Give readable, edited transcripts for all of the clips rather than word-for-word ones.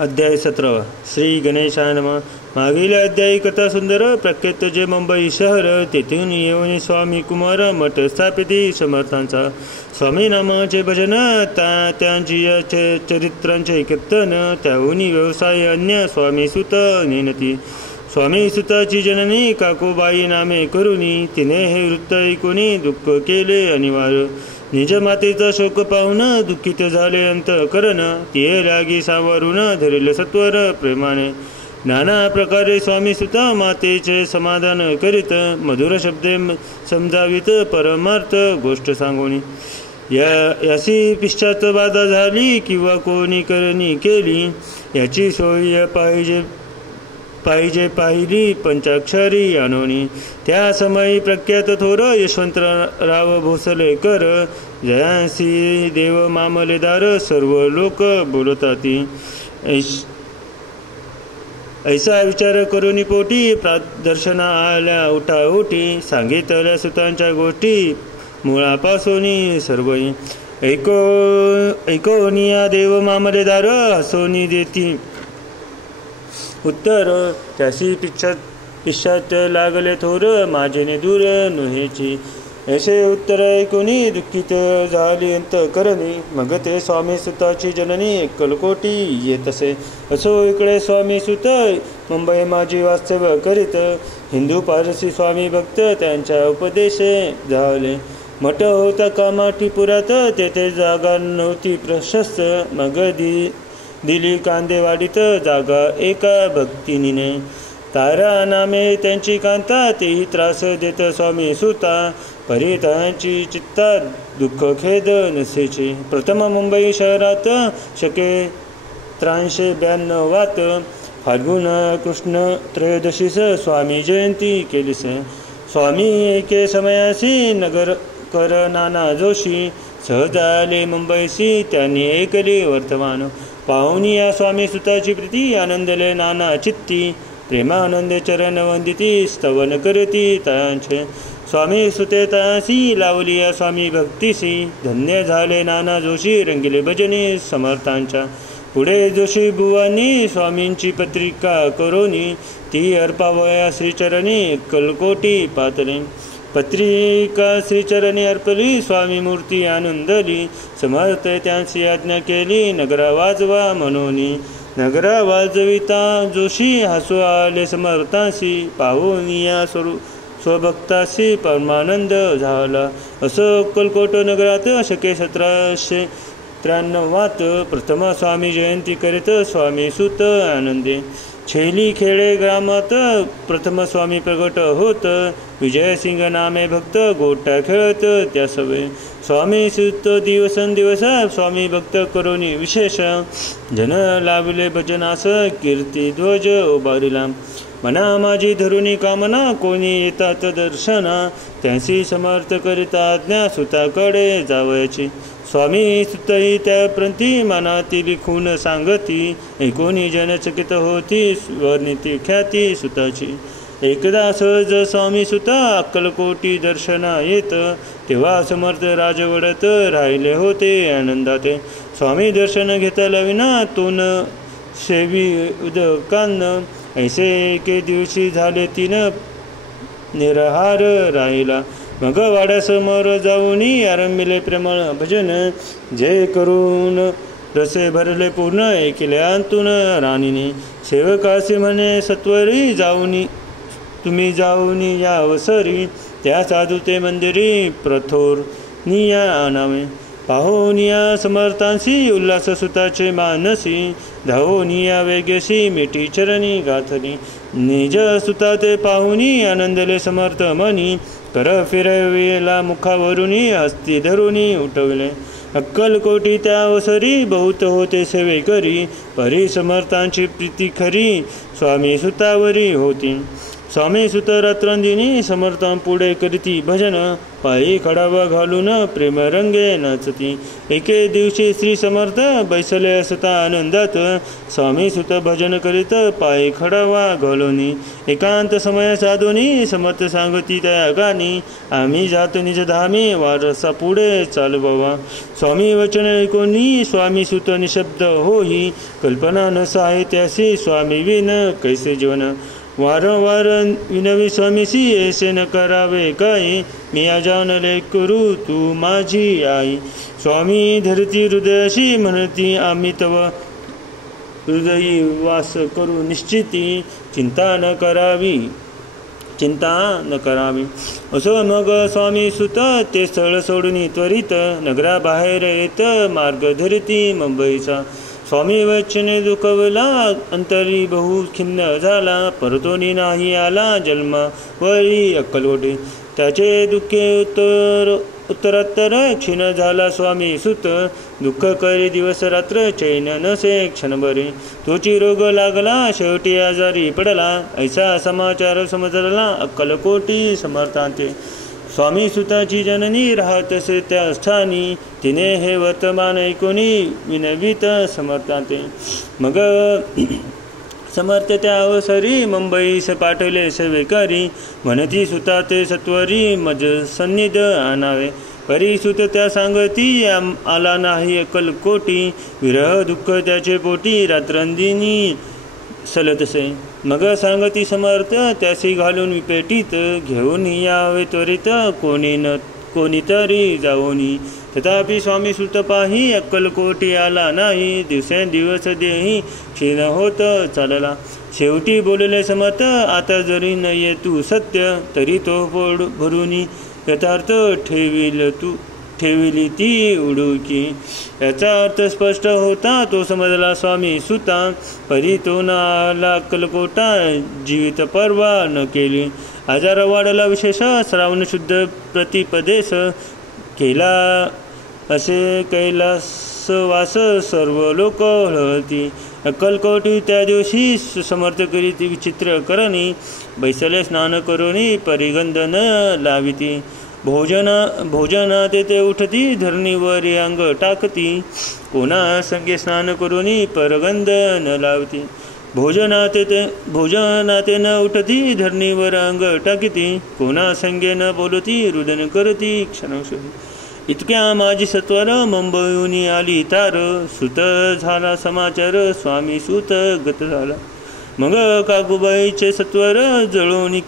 अध्याय 17 श्री गणेशाय नमः. मागील अध्यायी कथा सुंदर. प्रख्यात जे मुंबई शहर तेथून येऊन स्वामी कुमार मठ स्थापिती समर्थांचा स्वामी नामाचे भजन त्यांची चरित्रांचे कीर्तन त्याहून व्यवसाय अन्य स्वामी सुत नेनती. स्वामी सुताची जननी काकूबाई नामे करुनी तिने हे वृत्त ऐकून दुःख केले अनिवार्य. निज मातेचा शोक पाहून दुःखित झाले अंतःकरण. ते लागी सावरून धरले सत्वर प्रेमाने. नाना प्रकारे स्वामी सुता मातेचे समाधान करीत मधुर शब्दे समजावित परमार्थ गोष्ट सांगून. याची पिश्चात बाधा झाली किंवा कोणी करणी केली याची सोय पाहिजे पाहिली पंचाक्षरी आणोनी. त्या समयी प्रख्यात थोर यशवंतराव भोसलेकर जयांसी देव मामलेदार सर्व लोक बोलताती. ऐसा विचार करून पोटी दर्शना आल्या उठाउठी. सांगितल्या सुतांच्या गोष्टी मुळापासून सर्वही. ऐकोनिया देव मामलेदार हसोनी देती उत्तर. त्याशी पिशात लागले थोर माझेने दूर नोहेची. असे उत्तर ऐकून दुःखित झाली अंतःकरणी. मग ते स्वामी सुताची जननी कलकोटी येत असे. असो इकडे स्वामी सुत मुंबई माझी वास्तव्य करीत. हिंदू पारसी स्वामी भक्त त्यांच्या उपदेशे झाले. मठ होता कामाठीपुरात तेथे जागा नव्हती प्रशस्त. मग दिली कांदेवाडीत जागा एका भक्तिनीने. तारा नामे त्यांची कांता तेही त्रास देत स्वामी सुता. परितांची चित्तात दुःख खेद नसेचे. प्रथम मुंबई शहरात शके 392 फाल्गुन कृष्ण त्रयोदशीस स्वामी जयंती केलीस. स्वामी एके समयासी नगरकर नाना जोशी सहज आले मुंबईसी. त्यांनी ऐकले वर्तमान. पाहुणी या स्वामी सुताची प्रीती आनंदले नाना चित्ती. प्रेमानंद चरण वंदिती स्तवन करती तयांचे. स्वामी सुते तयासी लावली या स्वामी भक्तीसी. धन्य झाले नाना जोशी रंगिले भजनी समर्थांच्या. पुढे जोशी बुवांनी स्वामींची पत्रिका करोनी ती अर्पावया श्रीचरणी कलकोटी पातले. पत्रिका श्रीचरणी अर्पली स्वामी मूर्ती आनंदली. समर्थ त्यांची आज्ञा केली नगरा वाजवा म्हणूनी. नगरा वाजविता जोशी हसू आले समर्थांशी. पाहून या स्वभक्ताशी परमानंद झाला. असं कलकोट नगरात शके 1793 प्रथम स्वामी जयंती करीत स्वामी सुत आनंदे. छेली खेडे ग्रामात प्रथम स्वामी प्रगट होत. विजयसिंग नामे भक्त गोट्या खेळत त्या सवे. स्वामी सुत दिवसेंदिवस स्वामी भक्त करोनी विशेष. जन लावले भजनास कीर्ती ध्वज उभारिला. मना माझी धरुणी कामना कोणी येतात दर्शना. त्यांची समर्थ करिता आज्ञा सुताकडे जावयाची. स्वामी सुतही त्या प्रती मनातील खून सांगती. ऐकोनी जनचकित होती वर्णिती ख्याती सुताची. एकदा सहज स्वामी सुता अक्कलकोटी दर्शना येत. तेव्हा समर्थ राजवडत राहिले होते आनंदात. स्वामी दर्शन घेताला विना तोन सेवी उदकान्न. ऐसे एके दिवशी झाले 3 निरहार राहिला. मग वाड्यासमोर जाऊन आरंभिले प्रेमळ भजन. जे करून रसे भरले पूर्ण ऐकले अंतून राणीने. सेवकासी म्हणे सत्वरी जाऊनी तुम्ही जाऊन या अवसरी. त्या साधुते मंदिरी प्रथोर निया आणावे. पाहोनिया समर्थांशी उल्हास सुताचे मानसी. धावोनिया वेगेशी मिठी चरणी गाथली. निज सुता ते पाहुनी आनंदले समर्थ मनी. कर फिरविला मुखावरुनी हस्ती धरुनी उठवले. अक्कलकोटी त्या अवसरी बहुत होते सेवे करी. परी समर्थांची प्रीती खरी स्वामी सुतावरी होती. स्वामी सुत रात्रंदिनी समर्थां पुढे करीती भजन, पायी खडावा घालून प्रेम रंगे नाचती. एके दिवशी श्री समर्थ बैसले असता आनंदात, स्वामी सुत भजन करीत पायी खडावा घालूनी. एकांत समय साधूनी समर्थ सांगती त्या गाणी, आम्ही जातो निज धामी वारसा पुढे चालवावा. स्वामी वचन ऐकोनी स्वामी सुत निशब्द होई, कल्पना न सहाय त्यासी स्वामी विन कैसे जीवन. वारंवार विनवी स्वामीसी ऐसे न करावे काही, मी अजानले करू तू माझी आई. स्वामी धरती हृदयाशी म्हणती आम्ही तव हृदयी वास करू निश्चिती, चिंता न करावी. असो मग स्वामी सुत ते स्थळ सोडून त्वरित, नगराबाहेर येत मार्ग धरती मुंबईचा. स्वामी वचने दुखवला अंतरी बहु खिन्न झाला, परतोनी नाही आला जन्म वरी अक्कलकोटे. त्याचे दुःखे उत्तरोत्तर क्षीण झाला स्वामी सुत, दुःख करी दिवस रात्र चैन नसे क्षणभरी. तोची रोग लागला शेवटी आजारी पडला, ऐसा समाचार समजला अक्कलकोटी समर्थांते. स्वामी सुताची जननी राहतसे त्या स्थानी, तिने हे वर्तमान ऐकोनी विनवित समर्थांते. मग समर्थ त्या अवसरी मुंबईस पाठवले सेवेकरी, म्हणती सुता ते सत्वरी मज सन्निध आणावे. परी सुत त्या सांगती आला नाही अक्कलकोटी, विरह दुःख त्याचे पोटी रात्रंदिनी सलतसे. मग सांगती समर्थ त्यासी घालून विपेटीत, घेऊन यावे त्वरित कोणीतरी जाऊनी. तथापि स्वामी सुत पाही अक्कलकोटी आला नाही, दिवसेंदिवस देही क्षीण होत चालला. शेवटी बोलले समर्थ आता जरी न ये तू सत्य, तरी तो पोट भरूनी यथार्थ ठेविली ती उडुकी. याचा अर्थ स्पष्ट होता तो समजला स्वामी सुता, परी तो न आला अक्कलकोटा जीवित पर्वा न केली. आजार वाढला विशेष श्रावण शुद्ध प्रतिपदेश, केला असे कैलासवास सर्व लोक हळहळती. अक्कलकोटी त्या दिवशी समर्थ करीत विचित्र करणी, बैसले स्नान करुणी परिगंध न लाविती. भोजना तेथे उठती धरणीवर अंग टाकती, कोणा संगे स्नान करुणी परगंध न लावती. भोजनाते न उठती धरणीवर अंग टाकती, कोणा संगे न बोलती रुदन करती क्षणशोधी. इतक्या माझी सत्वर मुंबईहून आली तार, सुत झाला समाचार स्वामी सुत गत झाला. मग काकूबाईचे सत्वर जळवी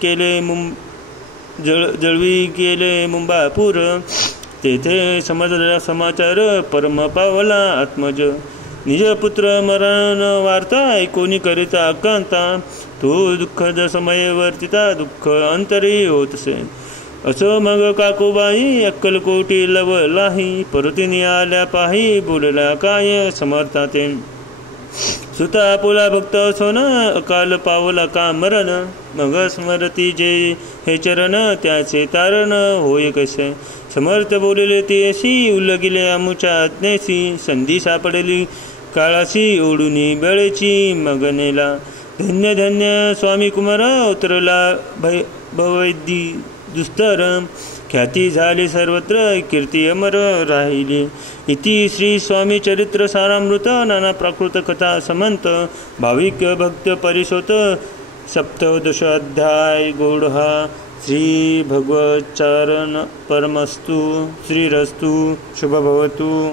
केले मुंबापूर, तेथे समजला समाचार परम पावला आत्मज. निज पुत्र मरण वार्ता ऐकोनी करिता आकांता, तो दुःखद समय वर्तिता दुःख अंतरी होतसे. असो मग काकूबाई अक्कलकोटी लवलाही, परतीने आल्या पाही बोलला काय समर्थाते. सुता आपुला भक्त सोन अकाल पावला का मरण, मग स्मरती जे हे चरण त्याचे तारण होय कसे. समर्थ बोलले ती अशी उल्लगिले आमुच्या आज्ञेसी, संधी सापडली काळाशी ओढुनी बेळेची मगनेला. धन्य धन्य स्वामी कुमार उतरला भवैदी दुस्तर, ख्याती झाली सर्वत्र कीर्ती अमर राहिली. इति श्री स्वामी चरित्र सारामृत नाना प्राकृत कथा समंत, भाविक भक्त परिसोत सप्तदश अध्याय गोडहा. श्री भगवच्चारण परमस्तु. श्रीरस्तु शुभभवतु.